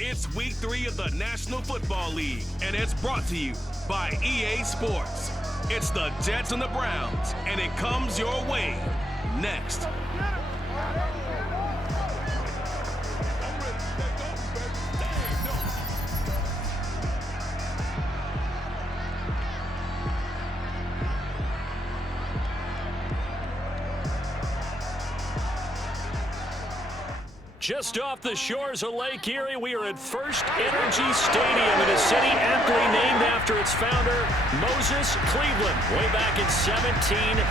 It's week 3 of the National Football League, and it's brought to you by EA Sports. It's the Jets and the Browns, and it comes your way next. Just off the shores of Lake Erie, we are at First Energy Stadium in a city aptly named after its founder, Moses Cleveland, way back in 1796.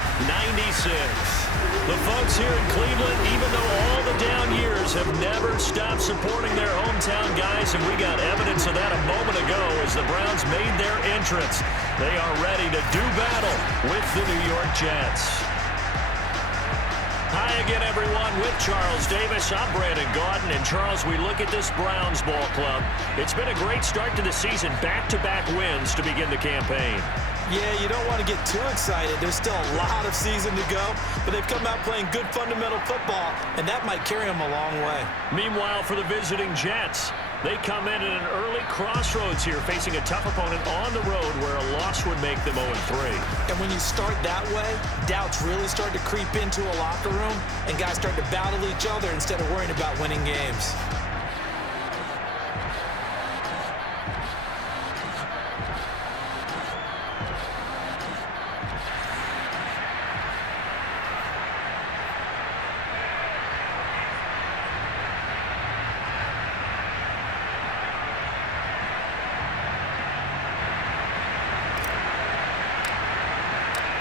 The folks here in Cleveland, even though all the down years, have never stopped supporting their hometown guys, and we got evidence of that a moment ago as the Browns made their entrance. They are ready to do battle with the New York Jets. Hi again, everyone, with Charles Davis. I'm Brandon Gaudin. And, Charles, we look at this Browns ball club. It's been a great start to the season, back-to-back wins to begin the campaign. Yeah, you don't want to get too excited. There's still a lot of season to go, but they've come out playing good fundamental football, and that might carry them a long way. Meanwhile, for the visiting Jets, they come in at an early crossroads here, facing a tough opponent on the road where a loss would make them 0-3. And when you start that way, doubts really start to creep into a locker room, and guys start to battle each other instead of worrying about winning games.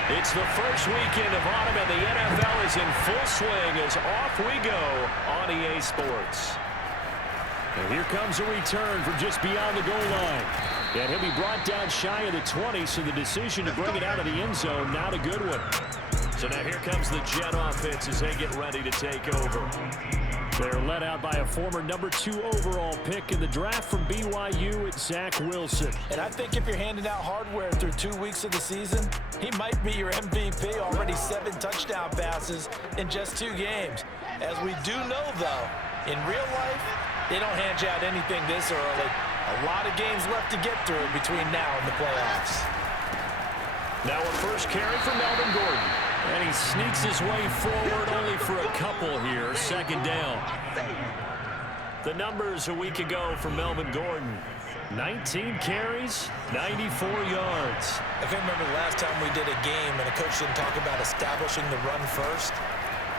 It's the first weekend of autumn, and the NFL is in full swing as off we go on EA Sports. And here comes a return from just beyond the goal line. And he'll be brought down shy of the 20, so the decision to bring it out of the end zone, not a good one. So now here comes the Jet offense as they get ready to take over. They're led out by a former number 2 overall pick in the draft from BYU at Zach Wilson. And I think if you're handing out hardware through 2 weeks of the season, he might be your MVP, already 7 touchdown passes in just 2 games. As we do know, though, in real life, they don't hand you out anything this early. A lot of games left to get through between now and the playoffs. Now a first carry for Melvin Gordon. And he sneaks his way forward only for a couple here. Second down. The numbers a week ago for Melvin Gordon. 19 carries, 94 yards. I can't remember the last time we did a game and a coach didn't talk about establishing the run first.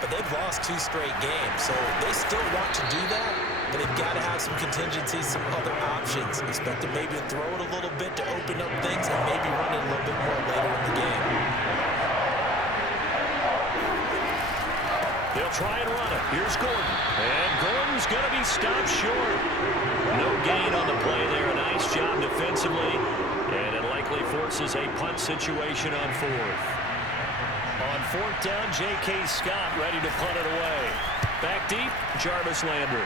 But they've lost 2 straight games, so they still want to do that. But they've got to have some contingencies, some other options. Expect to maybe throw it a little bit to open up things and maybe run it a little bit more later in the game. They'll try and run it. Here's Gordon. And Gordon's going to be stopped short. No gain on the play there. A nice job defensively. And it likely forces a punt situation on 4th. On 4th down, J.K. Scott ready to punt it away. Back deep, Jarvis Landry.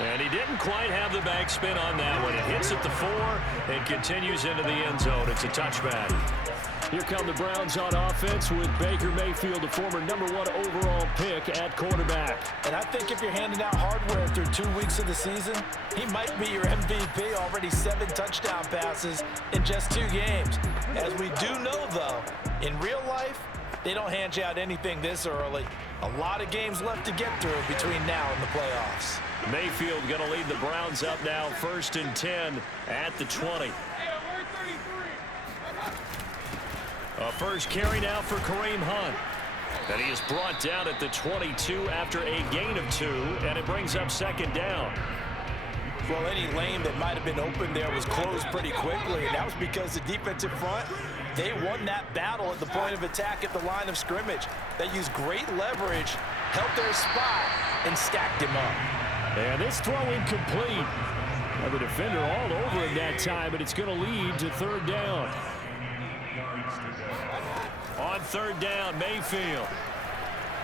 And he didn't quite have the backspin on that one. It hits at the 4 and continues into the end zone. It's a touchback. Here come the Browns on offense with Baker Mayfield, the former number 1 overall pick at quarterback. And I think if you're handing out hardware through 2 weeks of the season, he might be your MVP, already 7 touchdown passes in just 2 games. As we do know, though, in real life, they don't hand you out anything this early. A lot of games left to get through between now and the playoffs. Mayfield going to lead the Browns up now, 1st and 10 at the 20. A first carry now for Kareem Hunt. And he is brought down at the 22 after a gain of 2, and it brings up 2nd down. Well, any lane that might have been open there was closed pretty quickly, and that was because the defensive front, they won that battle at the point of attack at the line of scrimmage. They used great leverage, held their spot, and stacked him up. And this throw incomplete. Now the defender all over him that time, but it's going to lead to 3rd down. On 3rd down, Mayfield.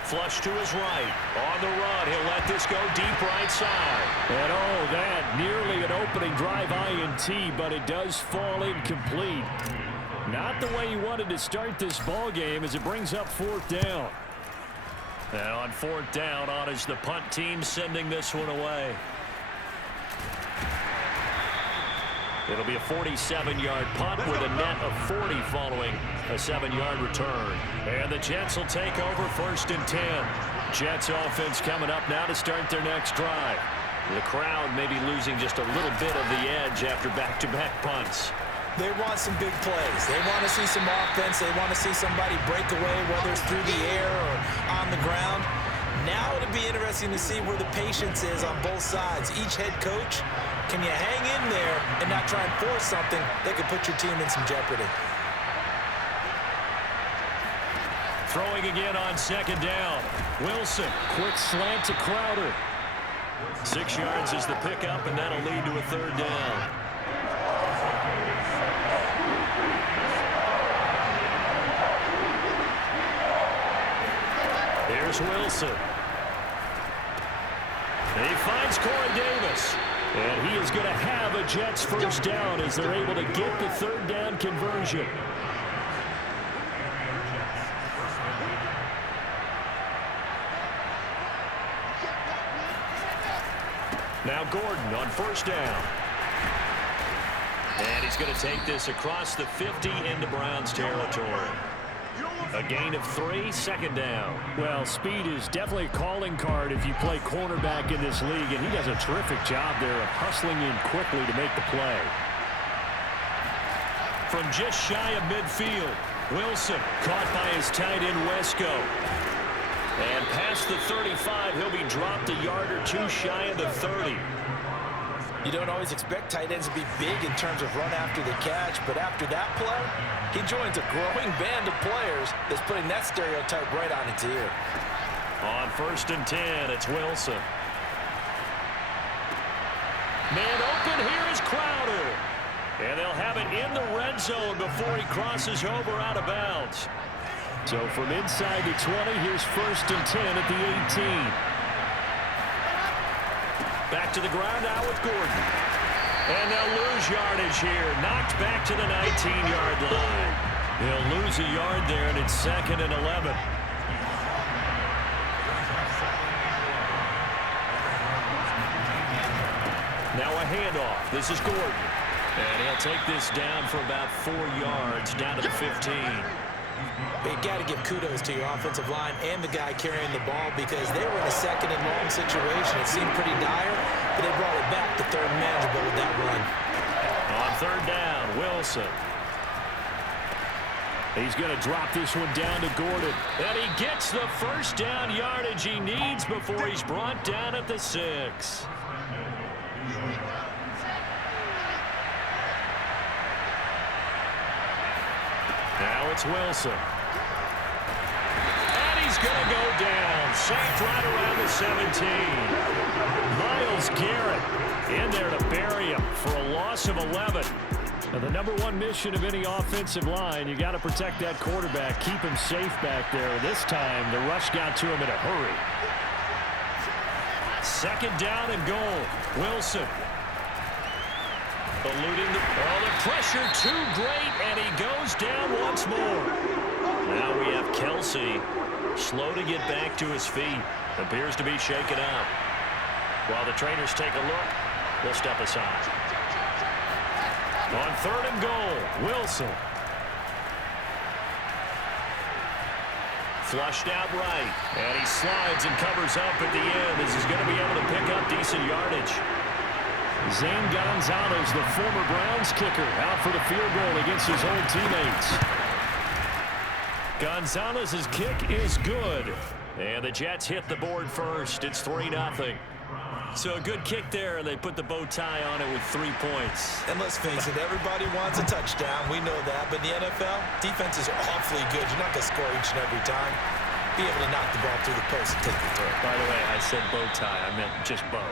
Flush to his right. On the run, he'll let this go deep right side. And oh, that nearly an opening drive INT, but it does fall incomplete. Not the way he wanted to start this ball game as it brings up 4th down. Now on 4th down, on is the punt team sending this one away. It'll be a 47-yard punt with a net of 40 following a 7-yard return. And the Jets will take over 1st and 10. Jets offense coming up now to start their next drive. The crowd may be losing just a little bit of the edge after back-to-back punts. They want some big plays. They want to see some offense. They want to see somebody break away, whether it's through the air or on the ground. Now it'll be interesting to see where the patience is on both sides. Each head coach, can you hang in there and not try and force something that could put your team in some jeopardy? Throwing again on 2nd down. Wilson, quick slant to Crowder. 6 yards is the pickup, and that'll lead to a 3rd down. Here's Wilson. He finds Corey Davis. And he is going to have a Jets 1st down as they're able to get the 3rd down conversion. Now Gordon on 1st down. And he's going to take this across the 50 into Browns territory. A gain of 3, 2nd down. Well, speed is definitely a calling card if you play cornerback in this league, and he does a terrific job there of hustling in quickly to make the play. From just shy of midfield, Wilson caught by his tight end Wesco. And past the 35, he'll be dropped a yard or 2 shy of the 30. You don't always expect tight ends to be big in terms of run after the catch, but after that play, he joins a growing band of players that's putting that stereotype right on its ear. On 1st and 10, it's Wilson. Man open, here is Crowder. And they'll have it in the red zone before he crosses over out of bounds. So from inside the 20, here's 1st and 10 at the 18. Back to the ground now with Gordon. And they'll lose yardage here. Knocked back to the 19-yard line. They'll lose a yard there, and it's 2nd and 11. Now a handoff. This is Gordon. And he'll take this down for about 4 yards, down to the 15. But you got to give kudos to your offensive line and the guy carrying the ball because they were in a 2nd and long situation. It seemed pretty dire, but they brought it back to 3rd and manageable with that run. On 3rd down, Wilson. He's going to drop this one down to Gordon. And he gets the 1st down yardage he needs before he's brought down at the 6. Now it's Wilson. And he's going to go down. Sacked right around the 17. Myles Garrett in there to bury him for a loss of 11. Now, the #1 mission of any offensive line, you got to protect that quarterback, keep him safe back there. This time, the rush got to him in a hurry. 2nd down and goal. Wilson. Eluding the pressure too great, and he goes down once more. Now we have Kelsey, slow to get back to his feet. Appears to be shaken out. While the trainers take a look, we'll step aside. On 3rd and goal, Wilson. Flushed out right, and he slides and covers up at the end as he's going to be able to pick up decent yardage. Zane Gonzalez, the former Browns kicker, out for the field goal against his old teammates. Gonzalez's kick is good. And the Jets hit the board first. It's 3-0. So a good kick there, and they put the bow tie on it with 3 points. And let's face it, everybody wants a touchdown. We know that. But in the NFL, defenses are awfully good. You're not going to score each and every time. Be able to knock the ball through the post and take the throw. By the way, I said bow tie. I meant just bow.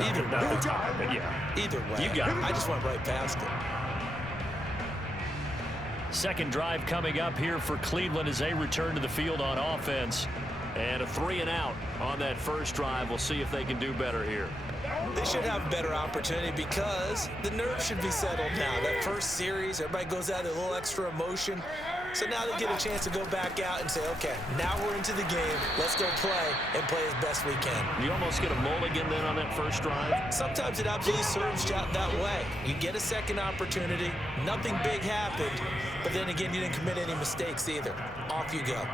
Either not way. the tie, but yeah. Either way. You got it. I just went right past it. Second drive coming up here for Cleveland as they return to the field on offense. And a 3-and-out on that first drive. We'll see if they can do better here. They should have a better opportunity because the nerves should be settled now. That first series, everybody goes out with a little extra emotion. So now they get a chance to go back out and say, okay, now we're into the game. Let's go play and play as best we can. You almost get a mulligan then on that first drive? Sometimes it absolutely serves you out that way. You get a second opportunity. Nothing big happened. But then again, you didn't commit any mistakes either. Off you go.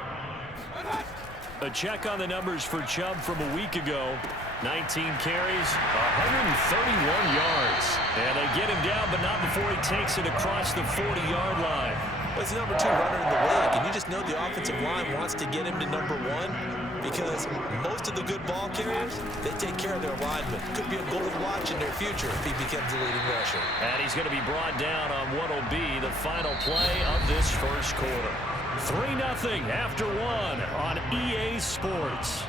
A check on the numbers for Chubb from a week ago. 19 carries, 131 yards. And they get him down, but not before he takes it across the 40-yard line. Well, he's the number 2 runner in the league, and you just know the offensive line wants to get him to number 1 because most of the good ball carriers, they take care of their linemen. Could be a goal to watch in their future if he becomes the leading rusher. And he's going to be brought down on what will be the final play of this first quarter. 3-0 after 1 on EA Sports.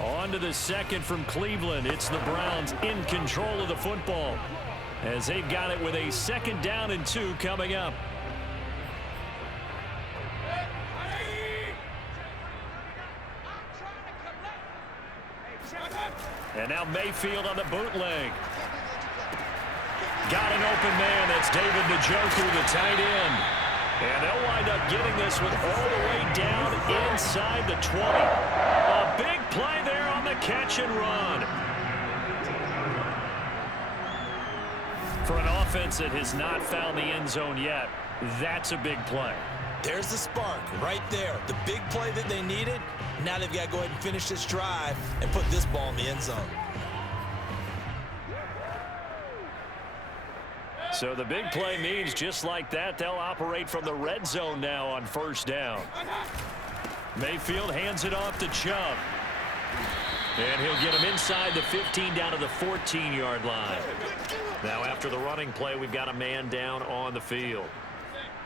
On to the second from Cleveland. It's the Browns in control of the football as they've got it with a 2nd down and 2 coming up. And now Mayfield on the bootleg. Got an open man. That's David Njoku, the tight end. And they'll wind up getting this one all the way down inside the 20. A big play there on the catch and run. For an offense that has not found the end zone yet, that's a big play. There's the spark right there. The big play that they needed. Now they've got to go ahead and finish this drive and put this ball in the end zone. So the big play means just like that, they'll operate from the red zone now on 1st down. Mayfield hands it off to Chubb. And he'll get him inside the 15 down to the 14-yard line. Now after the running play, we've got a man down on the field.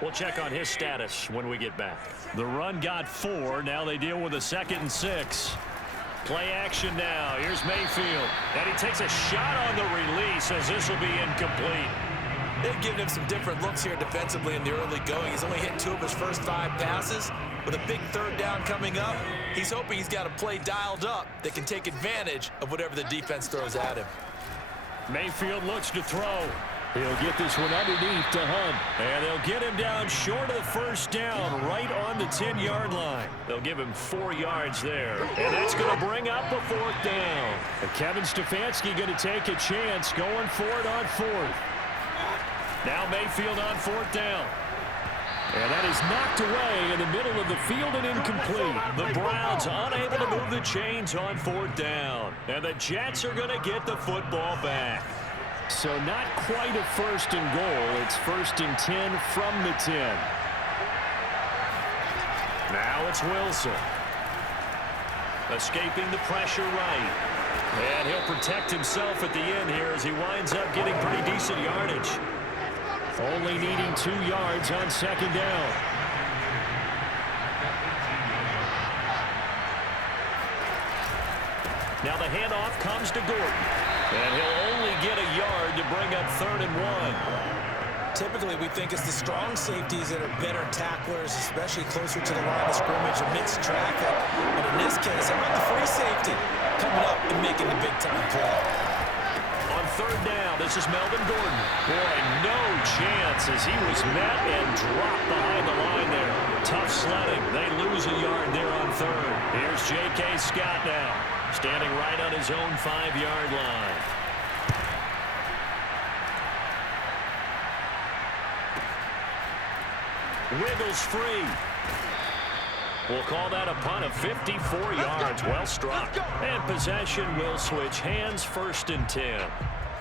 We'll check on his status when we get back. The run got 4. Now they deal with a 2nd and 6. Play action now. Here's Mayfield. And he takes a shot on the release as this will be incomplete. They've given him some different looks here defensively in the early going. He's only hit 2 of his first 5 passes. With a big 3rd down coming up, he's hoping he's got a play dialed up that can take advantage of whatever the defense throws at him. Mayfield looks to throw. He'll get this one underneath to Hunt. And they'll get him down short of the 1st down, right on the 10-yard line. They'll give him 4 yards there. And that's going to bring up a 4th down. And Kevin Stefanski going to take a chance going for it on 4th. Now Mayfield on 4th down. And that is knocked away in the middle of the field and incomplete. The Browns unable to move the chains on 4th down. And the Jets are going to get the football back. So not quite a 1st and goal. It's 1st and 10 from the 10. Now it's Wilson. Escaping the pressure right. And he'll protect himself at the end here as he winds up getting pretty decent yardage. Only needing 2 yards on 2nd down. Now the handoff comes to Gordon. And he'll only get a yard to bring up 3rd and 1. Typically, we think it's the strong safeties that are better tacklers, especially closer to the line of scrimmage amidst traffic. But in this case, how about the free safety coming up and making the big-time play? On 3rd down, this is Melvin Gordon. Boy, no chance as he was met and dropped behind the line there. Tough sledding. They lose a yard there on 3rd. Here's J.K. Scott now, standing right on his own 5-yard line. Wiggles free. We'll call that a punt of 54 yards. Well struck. And possession will switch hands, 1st and 10.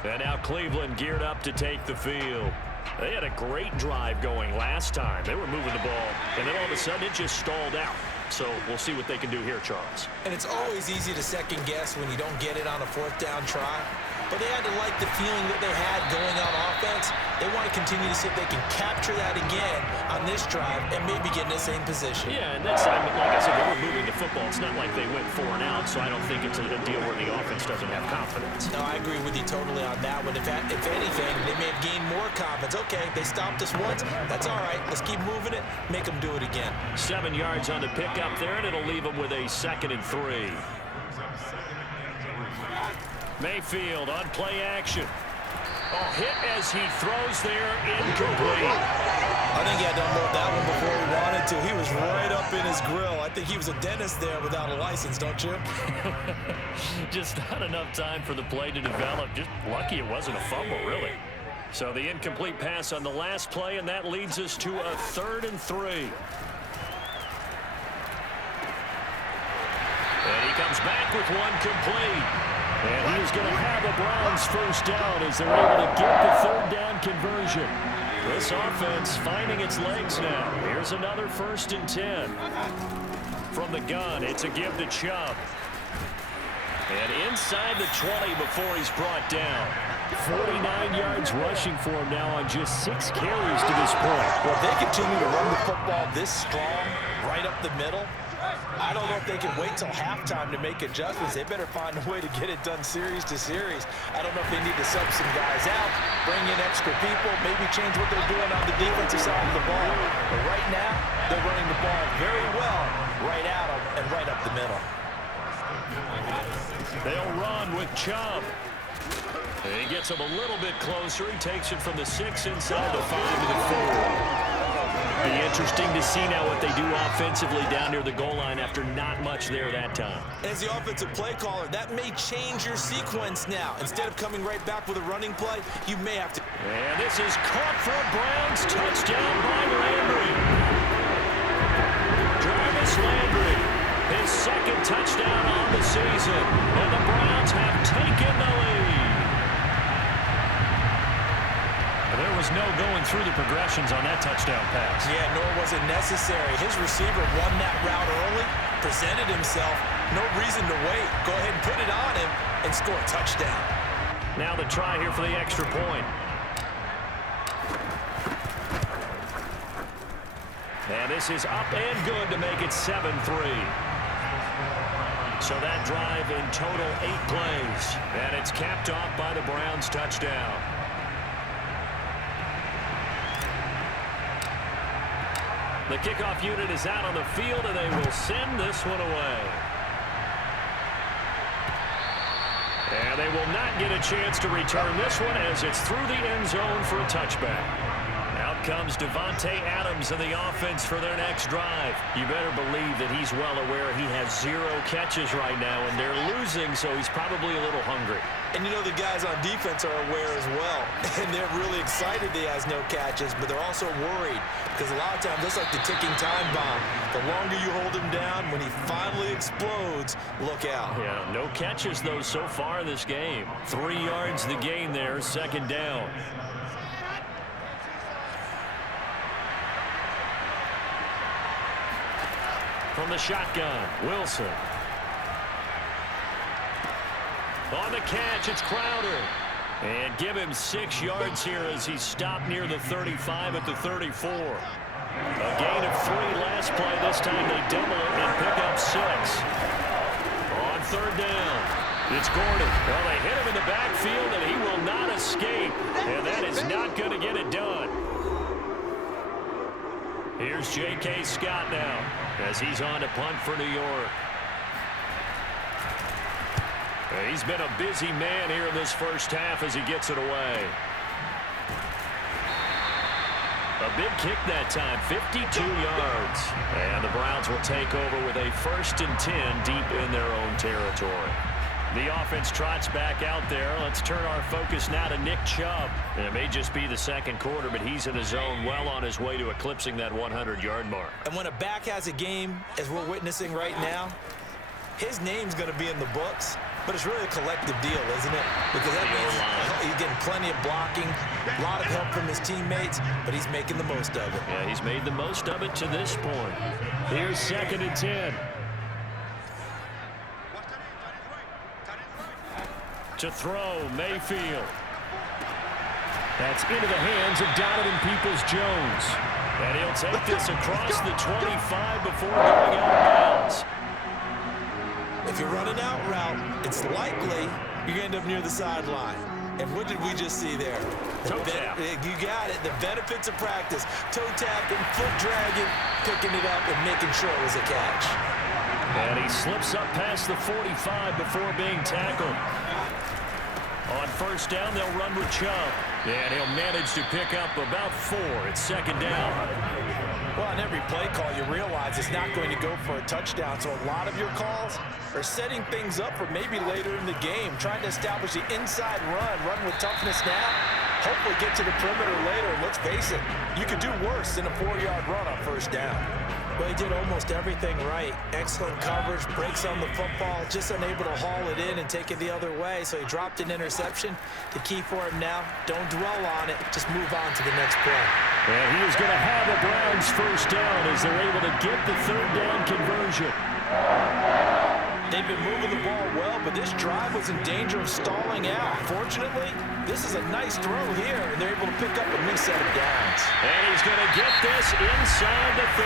And now Cleveland geared up to take the field. They had a great drive going last time. They were moving the ball, and then all of a sudden it just stalled out. So we'll see what they can do here, Charles. And it's always easy to second guess when you don't get it on a 4th down try. But they had to like the feeling that they had going on offense. They want to continue to see if they can capture that again on this drive and maybe get in the same position. Yeah, and that's, like I said, they were moving the football. It's not like they went 4 and out, so I don't think it's a deal where the offense doesn't have confidence. No, I agree with you totally on that one. If anything, they may have gained more confidence. Okay, they stopped us once. That's all right. Let's keep moving it. Make them do it again. 7 yards on the pickup there, and it'll leave them with a 2nd and 3. Mayfield on play action. Oh, hit as he throws there, incomplete. I think he had to unload that one before he wanted to. He was right up in his grill. I think he was a dentist there without a license, don't you? Just not enough time for the play to develop. Just lucky it wasn't a fumble, really. So the incomplete pass on the last play, and that leads us to a 3rd and 3. And he comes back with one complete. And he's going to have a Browns first down as they're able to get the 3rd down conversion. This offense finding its legs now. Here's another 1st and 10. From the gun, it's a give to Chubb. And inside the 20 before he's brought down. 49 yards rushing for him now on just 6 carries to this point. Well, if they continue to run the football this strong, right up the middle, I don't know if they can wait till halftime to make adjustments. They better find a way to get it done series to series. I don't know if they need to sub some guys out, bring in extra people, maybe change what they're doing on the defensive side of the ball. But right now, they're running the ball very well right at them and right up the middle. They'll run with Chubb. He gets him a little bit closer. He takes it from the 6 inside the 5 to the 4. Be interesting to see now what they do offensively down near the goal line after not much there that time. As the offensive play caller, that may change your sequence now. Instead of coming right back with a running play, you may have to. And this is caught for a Browns touchdown by Landry. Jarvis Landry, his 2nd touchdown on the season. And the Browns have taken the lead. There was no going through the progressions on that touchdown pass. Yeah, nor was it necessary. His receiver won that route early, presented himself. No reason to wait. Go ahead and put it on him and score a touchdown. Now the try here for the extra point. And this is up and good to make it 7-3. So that drive in total 8 plays. And it's capped off by the Browns touchdown. The kickoff unit is out on the field, and they will send this one away. And they will not get a chance to return this one as it's through the end zone for a touchback. Out comes Devontae Adams in the offense for their next drive. You better believe that he's well aware he has 0 catches right now, and they're losing, so he's probably a little hungry. And you know the guys on defense are aware as well. And they're really excited he has no catches, but they're also worried. Because a lot of times, that's like the ticking time bomb. The longer you hold him down, when he finally explodes, look out. Yeah, no catches, though, so far this game. 3 yards the gain there, 2nd down. From the shotgun, Wilson. On the catch, it's Crowder. And give him 6 yards here as he's stopped near the 35 at the 34. A gain of 3 last play. This time they double it and pick up 6. On 3rd down, it's Gordon. Well, they hit him in the backfield, and he will not escape. And that is not going to get it done. Here's J.K. Scott now as he's on to punt for New York. He's been a busy man here in this first half as he gets it away. A big kick that time, 52 yards. And the Browns will take over with a 1st and 10 deep in their own territory. The offense trots back out there. Let's turn our focus now to Nick Chubb. And it may just be the 2nd quarter, but he's in his zone, well on his way to eclipsing that 100-yard mark. And when a back has a game, as we're witnessing right now, his name's going to be in the books. But it's really a collective deal, isn't it? Because that means he's getting plenty of blocking, a lot of help from his teammates, but he's making the most of it. Yeah, he's made the most of it to this point. Here's 2nd and 10. To throw, Mayfield. That's into the hands of Donovan Peoples-Jones. And he'll take this across the 25 before going out of bounds. If you're running out route, it's likely you're going to end up near the sideline. And what did we just see there? Toe tap. You got it. The benefits of practice. Toe tapping, foot dragging, picking it up, and making sure it was a catch. And he slips up past the 45 before being tackled. On first down, they'll run with Chubb. And he'll manage to pick up about 4 at second down. Well, on every play call, you realize it's not going to go for a touchdown. So a lot of your calls are setting things up for maybe later in the game, trying to establish the inside run with toughness now, hopefully get to the perimeter later. Let's face it, you could do worse than a 4-yard run on first down. Well, he did almost everything right. Excellent coverage, breaks on the football, just unable to haul it in and take it the other way. So he dropped an interception. The key for him now, don't dwell on it, just move on to the next play. And he is going to have a Browns first down as they're able to get the third down conversion. They've been moving the ball well, but this drive was in danger of stalling out. Fortunately, this is a nice throw here, and they're able to pick up a new set of downs. And he's going to get this inside the 30.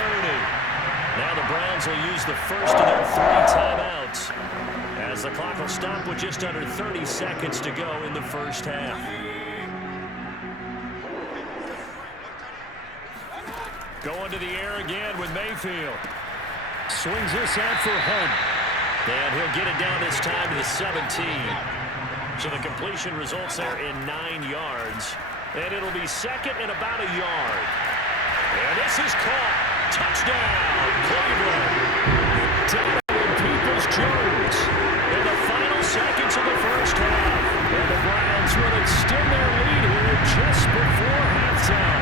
Now the Browns will use the first of their 3 timeouts, as the clock will stop with just under 30 seconds to go in the first half. Going to the air again with Mayfield. Swings this out for Hunt. And he'll get it down this time to the 17. So the completion results there in 9 yards. And it'll be second and about a yard. And this is caught. Touchdown, Cleveland. Donovan Peoples-Jones in the final seconds of the first half. And the Browns will extend their lead here just before halftime.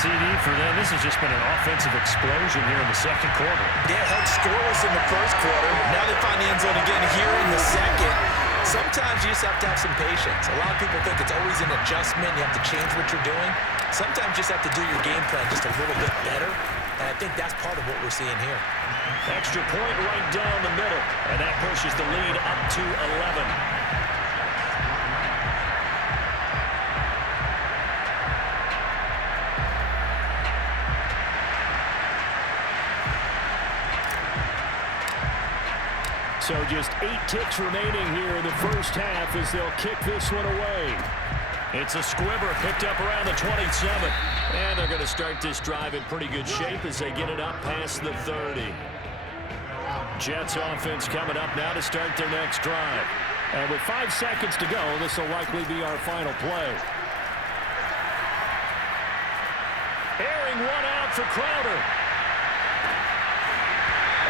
CD for them, this has just been an offensive explosion here in the second quarter. Yeah, held scoreless in the first quarter. Now they find the end zone again here in the second. Sometimes you just have to have some patience. A lot of people think it's always an adjustment. You have to change what you're doing. Sometimes you just have to do your game plan just a little bit better. And I think that's part of what we're seeing here. Extra point right down the middle. And that pushes the lead up to 11. So just 8 ticks remaining here in the first half as they'll kick this one away. It's a squibber picked up around the 27. And they're going to start this drive in pretty good shape as they get it up past the 30. Jets offense coming up now to start their next drive. And with 5 seconds to go, this will likely be our final play. Airing one out for Crowder.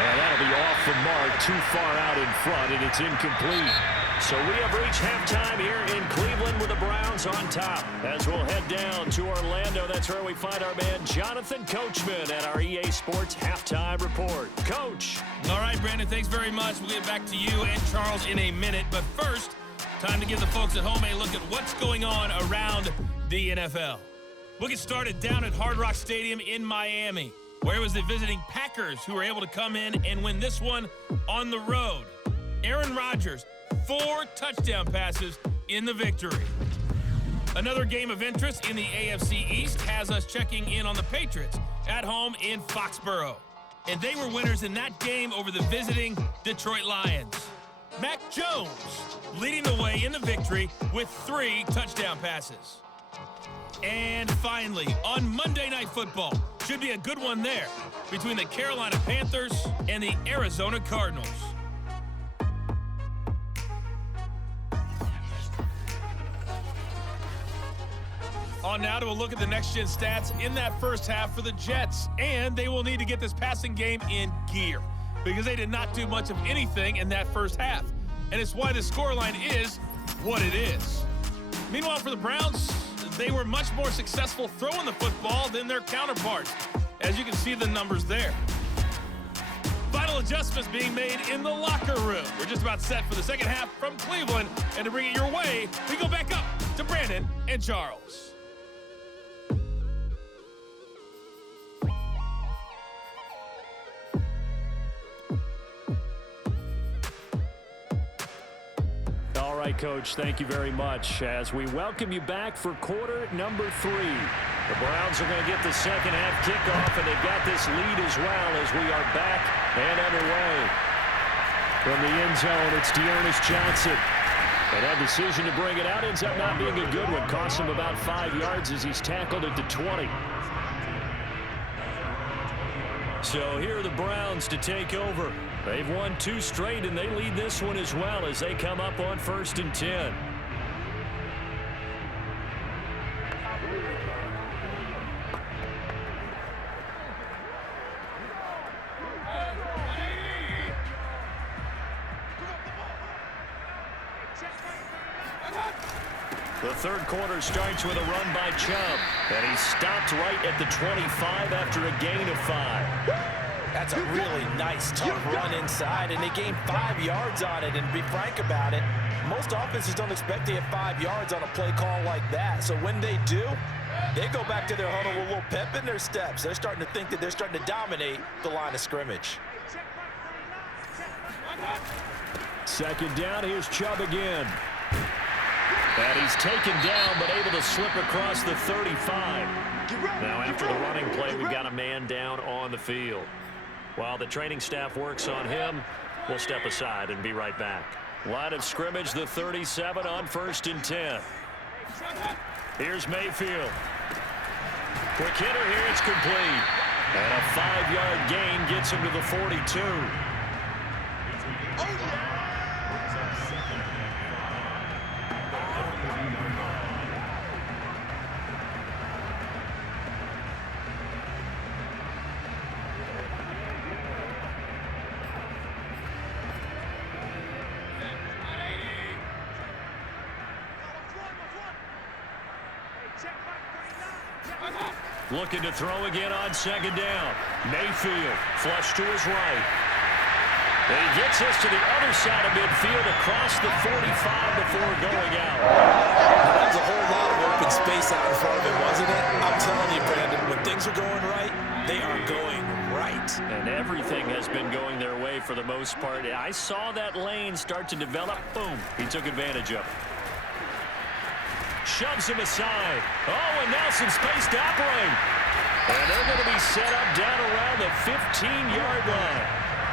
And that'll be off the mark, too far out in front, and it's incomplete. So we have reached halftime here in Cleveland with the Browns on top. As we'll head down to Orlando, that's where we find our man Jonathan Coachman at our EA Sports Halftime Report. Coach. All right, Brandon, thanks very much. We'll get back to you and Charles in a minute. But first, time to give the folks at home a look at what's going on around the NFL. We'll get started down at Hard Rock Stadium in Miami, where it was the visiting Packers who were able to come in and win this one on the road. Aaron Rodgers, 4 touchdown passes in the victory. Another game of interest in the AFC East has us checking in on the Patriots at home in Foxborough. And they were winners in that game over the visiting Detroit Lions. Mac Jones leading the way in the victory with 3 touchdown passes. And finally, on Monday Night Football, should be a good one there between the Carolina Panthers and the Arizona Cardinals. On now to a look at the next-gen stats in that first half for the Jets. And they will need to get this passing game in gear because they did not do much of anything in that first half. And it's why the scoreline is what it is. Meanwhile, for the Browns, they were much more successful throwing the football than their counterparts, as you can see the numbers there. Final adjustments being made in the locker room. We're just about set for the second half from Cleveland, and to bring it your way, we go back up to Brandon and Charles. All right, Coach, thank you very much as we welcome you back for quarter number 3. The Browns are going to get the second half kickoff, and they've got this lead as well as we are back and underway. From the end zone, it's Dearness Johnson. And that decision to bring it out ends up not being a good one. Costs him about 5 yards as he's tackled at the 20. So here are the Browns to take over. They've won 2 straight, and they lead this one as well as they come up on 1st and 10. The third quarter starts with a run by Chubb, and he stopped right at the 25 after a gain of 5. That's a really nice, tough run inside, and they gained 5 yards on it. And to be frank about it, most offenses don't expect to get 5 yards on a play call like that. So when they do, they go back to their huddle with a little pep in their steps. They're starting to think that they're starting to dominate the line of scrimmage. Second down, here's Chubb again. And he's taken down, but able to slip across the 35. Now after the running play, we've got a man down on the field. While the training staff works on him, we'll step aside and be right back. Line of scrimmage, the 37 on 1st and 10. Here's Mayfield. Quick hitter here, it's complete. And a 5-yard gain gets him to the 42. Looking to throw again on 2nd down. Mayfield flush to his right. And he gets this to the other side of midfield across the 45 before going out. That was a whole lot of open space out in front of him, wasn't it? I'm telling you, Brandon, when things are going right, they are going right. And everything has been going their way for the most part. I saw that lane start to develop. Boom. He took advantage of it. Shoves him aside. Oh, and now some space to operate. And they're going to be set up down around the 15-yard line.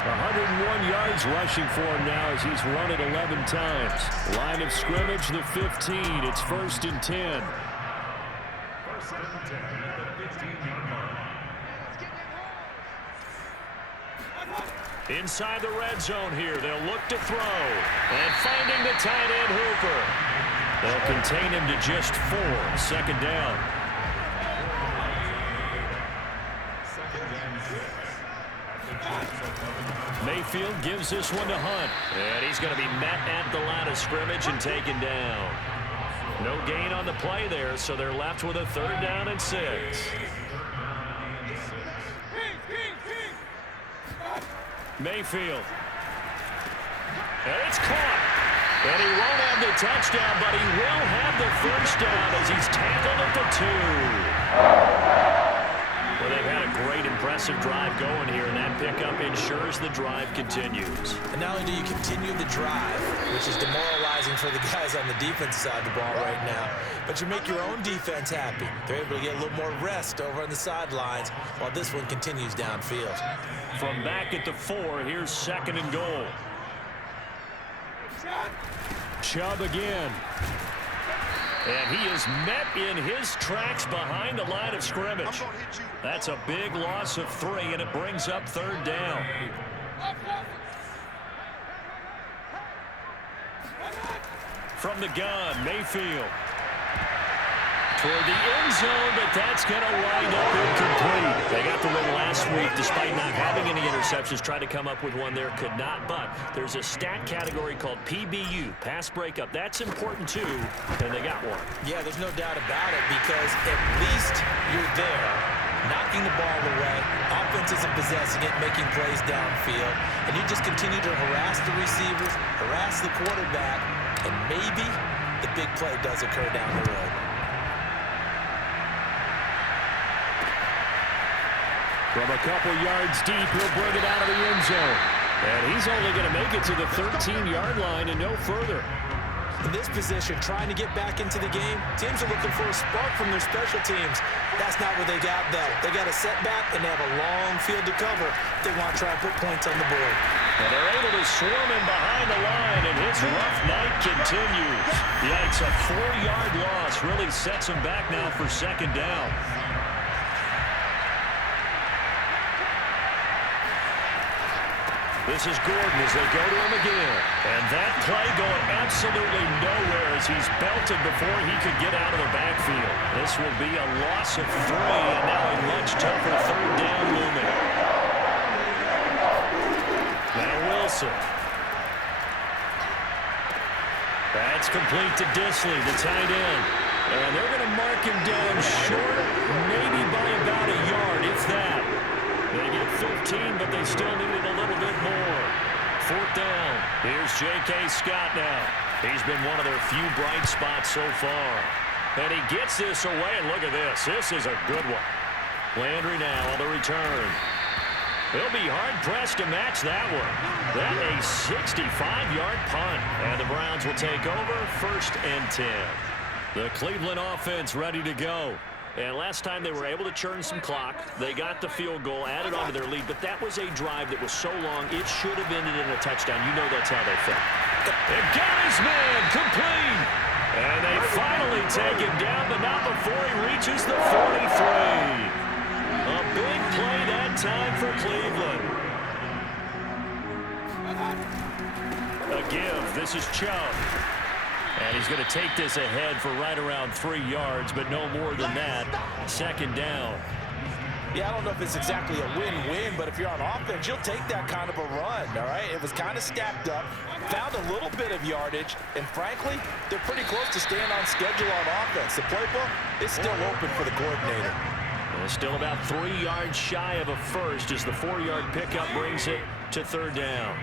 101 yards rushing for him now as he's run it 11 times. Line of scrimmage, the 15. It's 1st and 10. Inside the red zone here. They'll look to throw. And finding the tight end Hooper. They'll contain him to just 4. 2nd down. Mayfield gives this one to Hunt. And he's going to be met at the line of scrimmage and taken down. No gain on the play there, so they're left with a 3rd down and 6. Mayfield. And it's caught. And he won't have the touchdown, but he will have the 1st down as he's tackled at the 2. Well, they've had a great, impressive drive going here, and that pickup ensures the drive continues. And not only do you continue the drive, which is demoralizing for the guys on the defense side of the ball right now, but you make your own defense happy. They're able to get a little more rest over on the sidelines while this one continues downfield. From back at the 4, here's 2nd and goal. Chubb again. And he is met in his tracks behind the line of scrimmage. That's a big loss of 3, and it brings up 3rd down. From the gun, Mayfield. Toward the end zone, but that's going to wind up incomplete. They got the win last week despite not having any interceptions. Tried to come up with one there, could not. But there's a stat category called PBU, pass breakup. That's important too, and they got one. Yeah, there's no doubt about it because at least you're there, knocking the ball away, offense isn't possessing it, making plays downfield, and you just continue to harass the receivers, harass the quarterback, and maybe the big play does occur down the road. From a couple yards deep, he'll bring it out of the end zone. And he's only going to make it to the 13-yard line and no further. In this position, trying to get back into the game, teams are looking for a spark from their special teams. That's not what they got, though. They got a setback, and they have a long field to cover if they want to try and put points on the board. And they're able to swarm him behind the line, and his rough night continues. Yikes, a 4-yard loss really sets him back now for 2nd down. This is Gordon as they go to him again. And that play going absolutely nowhere as he's belted before he could get out of the backfield. This will be a loss of 3, and now a much tougher third down looming. Now Wilson. That's complete to Disley, the tight end. And they're going to mark him down short, maybe by about a yard, if that. They get 15, but they still needed a little bit more. 4th down. Here's J.K. Scott now. He's been one of their few bright spots so far. And he gets this away, and look at this. This is a good one. Landry now on the return. They'll be hard-pressed to match that one. That a 65-yard punt. And the Browns will take over 1st and 10. The Cleveland offense ready to go. And last time they were able to churn some clock. They got the field goal, added on to their lead. But that was a drive that was so long, it should have ended in a touchdown. You know that's how they felt. And got his man complete. And they finally take him down, but not before he reaches the 43. A big play that time for Cleveland. A give. This is Chubb. And he's going to take this ahead for right around 3 yards, but no more than that. 2nd down. Yeah, I don't know if it's exactly a win-win, but if you're on offense, you'll take that kind of a run, all right? It was kind of stacked up, found a little bit of yardage, and frankly, they're pretty close to staying on schedule on offense. The playbook is still open for the coordinator. Still about 3 yards shy of a first as the 4-yard pickup brings it to 3rd down.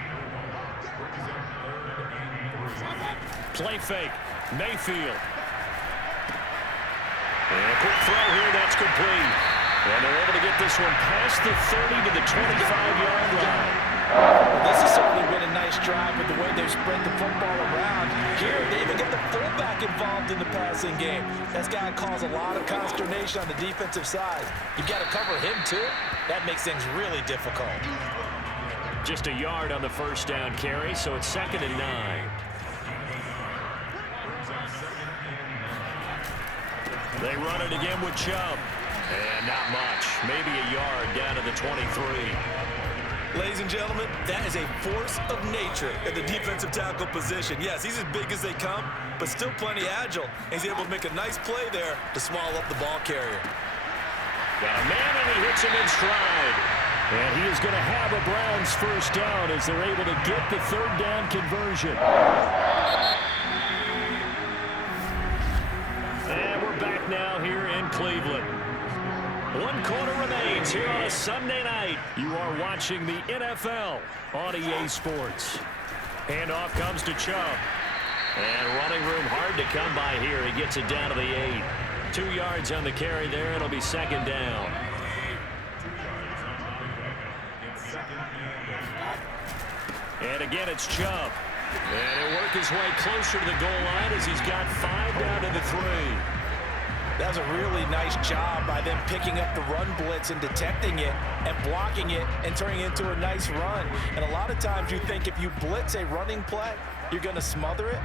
Play fake. Mayfield. And a quick throw here. That's complete. And they're able to get this one past the 30 to the 25-yard line. This has certainly been a nice drive with the way they've spread the football around. Here, they even get the fullback involved in the passing game. That's got to cause a lot of consternation on the defensive side. You've got to cover him, too. That makes things really difficult. Just a yard on the 1st down carry, so it's 2nd and 9. They run it again with Chubb. And not much. Maybe a yard down to the 23. Ladies and gentlemen, that is a force of nature at the defensive tackle position. Yes, he's as big as they come, but still plenty agile. And he's able to make a nice play there to small up the ball carrier. Got a man, and he hits him in stride. And he is going to have a Browns 1st down as they're able to get the 3rd down conversion. And we're back now here in Cleveland. 1 quarter remains here on a Sunday night. You are watching the NFL on EA Sports. Handoff comes to Chubb. And running room hard to come by here. He gets it down to the 8. 2 yards on the carry there. It'll be 2nd down. And again, it's Chubb. And he'll work his way closer to the goal line as he's got 5 down to the 3. That was a really nice job by them picking up the run blitz and detecting it and blocking it and turning it into a nice run. And a lot of times you think if you blitz a running play, you're going to smother it.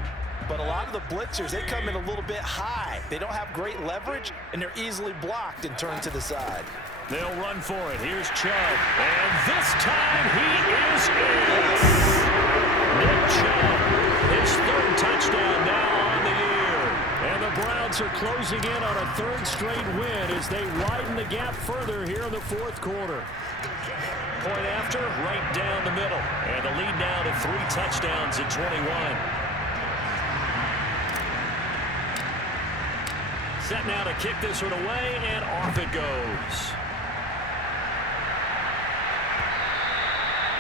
But a lot of the blitzers, they come in a little bit high. They don't have great leverage, and they're easily blocked and turned to the side. They'll run for it. Here's Chubb. And this time he is in. Nick Chubb, his 3rd touchdown now on the year. And the Browns are closing in on a 3rd straight win as they widen the gap further here in the 4th quarter. Point after, right down the middle. And the lead now to 3 touchdowns at 21. Set now to kick this one away, and off it goes.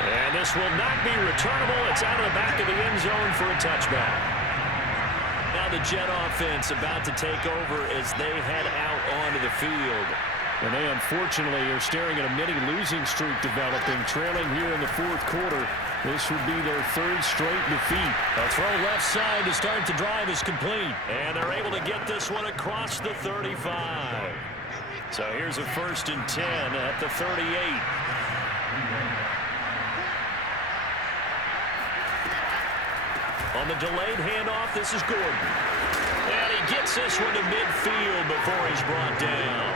And this will not be returnable. It's out of the back of the end zone for a touchback. Now the Jet offense about to take over as they head out onto the field. And they unfortunately are staring at a mini losing streak developing, trailing here in the 4th quarter. This would be their 3rd straight defeat. A throw left side to start the drive is complete. And they're able to get this one across the 35. So here's a 1st and 10 at the 38. On the delayed handoff, this is Gordon. And he gets this one to midfield before he's brought down.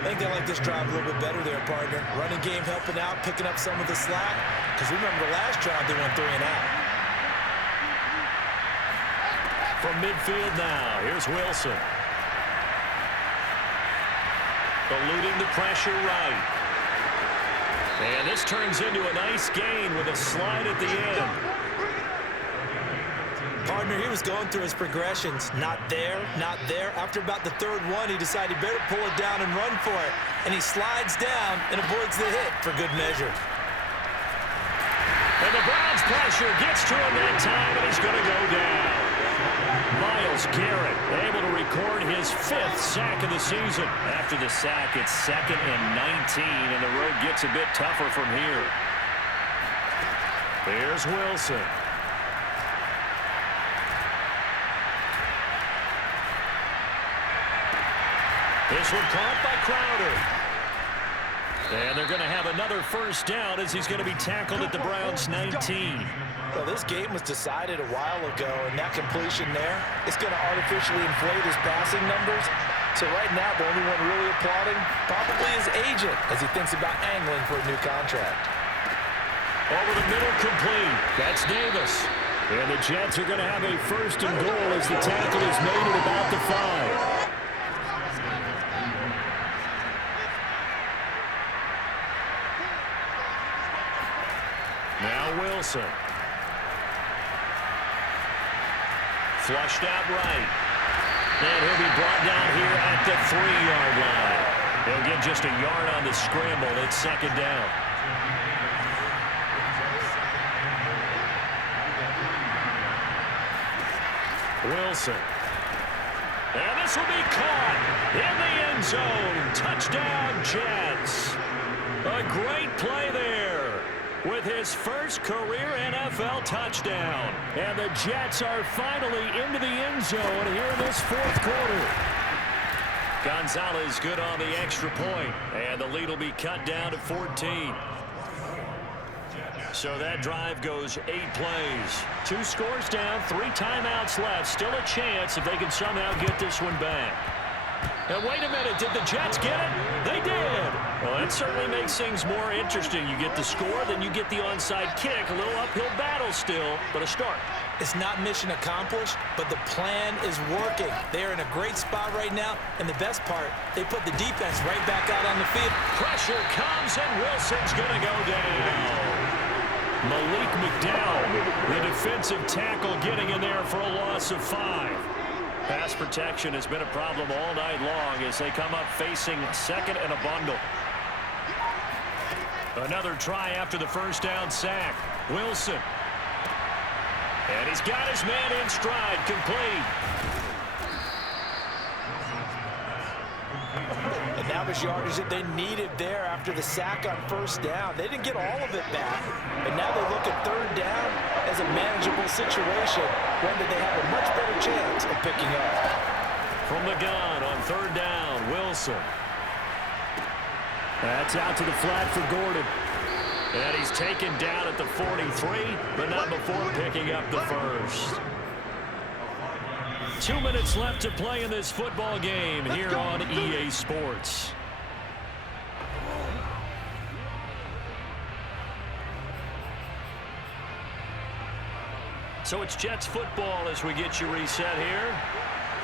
I think they like this drive a little bit better there, partner. Running game helping out, picking up some of the slack. Because remember the last drive, they went 3 and out. From midfield now, here's Wilson. Eluding the pressure right. And this turns into a nice gain with a slide at the end. Partner, he was going through his progressions. Not there, not there. After about the third one, he decided he better pull it down and run for it. And he slides down and avoids the hit for good measure. And the Browns pressure gets to him that time, and he's going to go down. Myles Garrett able to record his 5th sack of the season. After the sack, it's 2nd and 19, and the road gets a bit tougher from here. There's Wilson. This one caught by Crowder. And they're going to have another first down as he's going to be tackled at the Browns 19. Well, this game was decided a while ago, and that completion there is going to artificially inflate his passing numbers. So right now, the only one really applauding probably his agent as he thinks about angling for a new contract. Over the middle, complete. That's Davis. And the Jets are going to have a first and goal as the tackle is made at about the 5. Now Wilson. Flushed out right. And he'll be brought down here at the 3-yard line. He'll get just a yard on the scramble. It's 2nd down. Wilson. And this will be caught in the end zone. Touchdown, Jets. A great play there with his first career NFL touchdown. And the Jets are finally into the end zone here in this 4th quarter. Gonzalez good on the extra point, and the lead will be cut down to 14. So that drive goes 8 plays. 2 scores down, 3 timeouts left. Still a chance if they can somehow get this one back. And wait a minute, did the Jets get it? They did. Well, that certainly makes things more interesting. You get the score, then you get the onside kick. A little uphill battle still, but a start. It's not mission accomplished, but the plan is working. They're in a great spot right now, and the best part, they put the defense right back out on the field. Pressure comes, and Wilson's going to go down. Malik McDowell, the defensive tackle, getting in there for a loss of 5. Pass protection has been a problem all night long as they come up facing 2nd and a bundle. Another try after the first down sack. Wilson. And he's got his man in stride, complete. And now there's yardage that they needed there after the sack on first down. They didn't get all of it back, but now they look at 3rd down as a manageable situation, one that they have a much better chance of picking up. From the gun on 3rd down, Wilson. That's out to the flat for Gordon. And he's taken down at the 43, but not before picking up the first. 2 minutes left to play in this football game here on EA Sports. So it's Jets football as we get you reset here.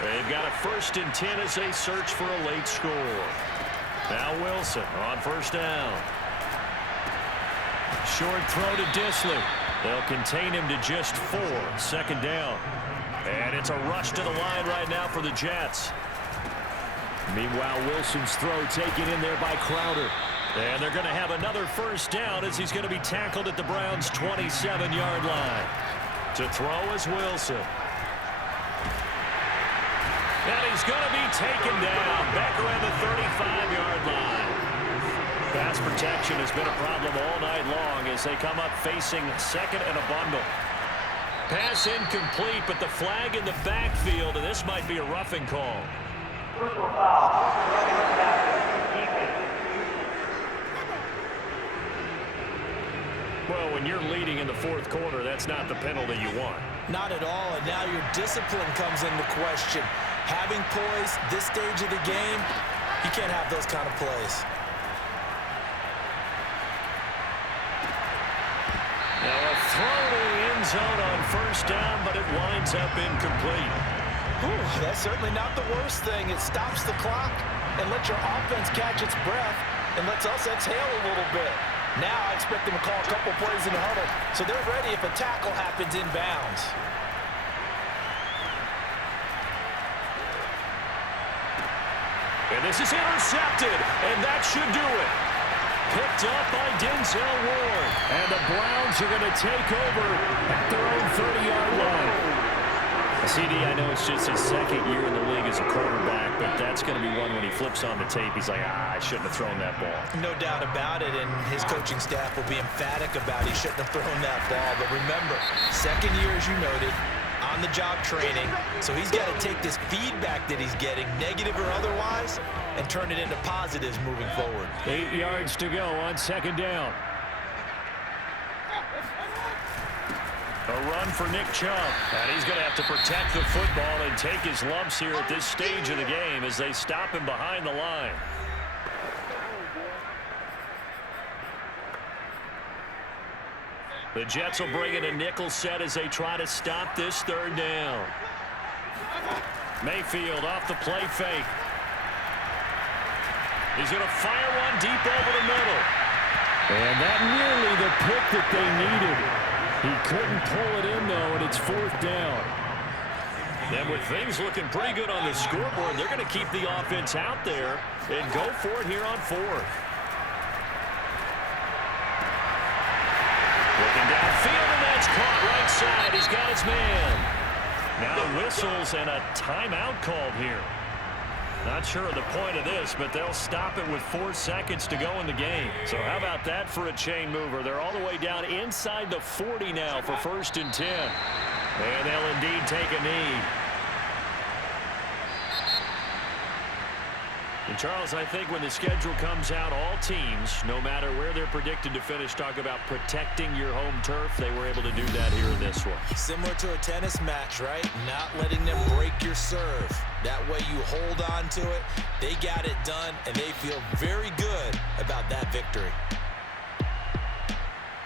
They've got a 1st and 10 as they search for a late score. Now Wilson on first down. Short throw to Disley. They'll contain him to just 4. 2nd down. And it's a rush to the line right now for the Jets. Meanwhile, Wilson's throw taken in there by Crowder. And they're going to have another first down as he's going to be tackled at the Browns' 27-yard line. To throw is Wilson. And he's going to be taken down back around the 35-yard line. Pass protection has been a problem all night long as they come up facing 2nd and a bundle. Pass incomplete, but the flag in the backfield, and this might be a roughing call. Well, when you're leading in the 4th quarter, that's not the penalty you want. Not at all, and now your discipline comes into question. Having poise this stage of the game, You can't have those kind of plays. Now a throw to the end zone on first down, but it winds up incomplete. Whew, that's certainly not the worst thing. It stops the clock and lets your offense catch its breath and lets us exhale a little bit. Now I expect them to call a couple plays in the huddle, so they're ready if a tackle happens inbounds. And this is intercepted, and that should do it. Picked up by Denzel Ward. And the Browns are going to take over at their own 30-yard line. CD, I know it's just his second year in the league as a quarterback, but that's going to be one when he flips on the tape. He's like, I shouldn't have thrown that ball. No doubt about it, and his coaching staff will be emphatic about he shouldn't have thrown that ball. But remember, second year, as you noted, on-the-job training, so he's got to take this feedback that he's getting, negative or otherwise, and turn it into positives moving forward. 8 yards to go on second down. A run for Nick Chubb. And he's going to have to protect the football and take his lumps here at this stage of the game as they stop him behind the line. The Jets will bring in a nickel set as they try to stop this third down. Mayfield off the play fake. He's going to fire one deep over the middle. And that nearly the pick that they needed. He couldn't pull it in, though, and it's fourth down. And with things looking pretty good on the scoreboard, they're going to keep the offense out there and go for it here on fourth. Looking downfield, and that's caught right side. He's got his man. Now whistles and a timeout called here. Not sure of the point of this, but they'll stop it with 4 seconds to go in the game. So how about that for a chain mover? They're all the way down inside the 40 now for 1st and 10. And they'll indeed take a knee. And Charles, I think when the schedule comes out, all teams, no matter where they're predicted to finish, talk about protecting your home turf. They were able to do that here in this one. Similar to a tennis match, right? Not letting them break your serve. That way you hold on to it. They got it done, and they feel very good about that victory.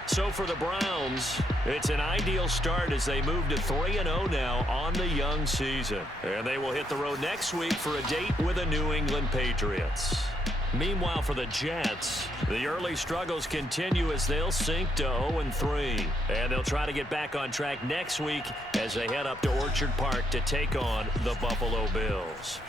So for the Browns, it's an ideal start as they move to 3-0 now on the young season. And they will hit the road next week for a date with the New England Patriots. Meanwhile, for the Jets, the early struggles continue as they'll sink to 0-3. And they'll try to get back on track next week as they head up to Orchard Park to take on the Buffalo Bills.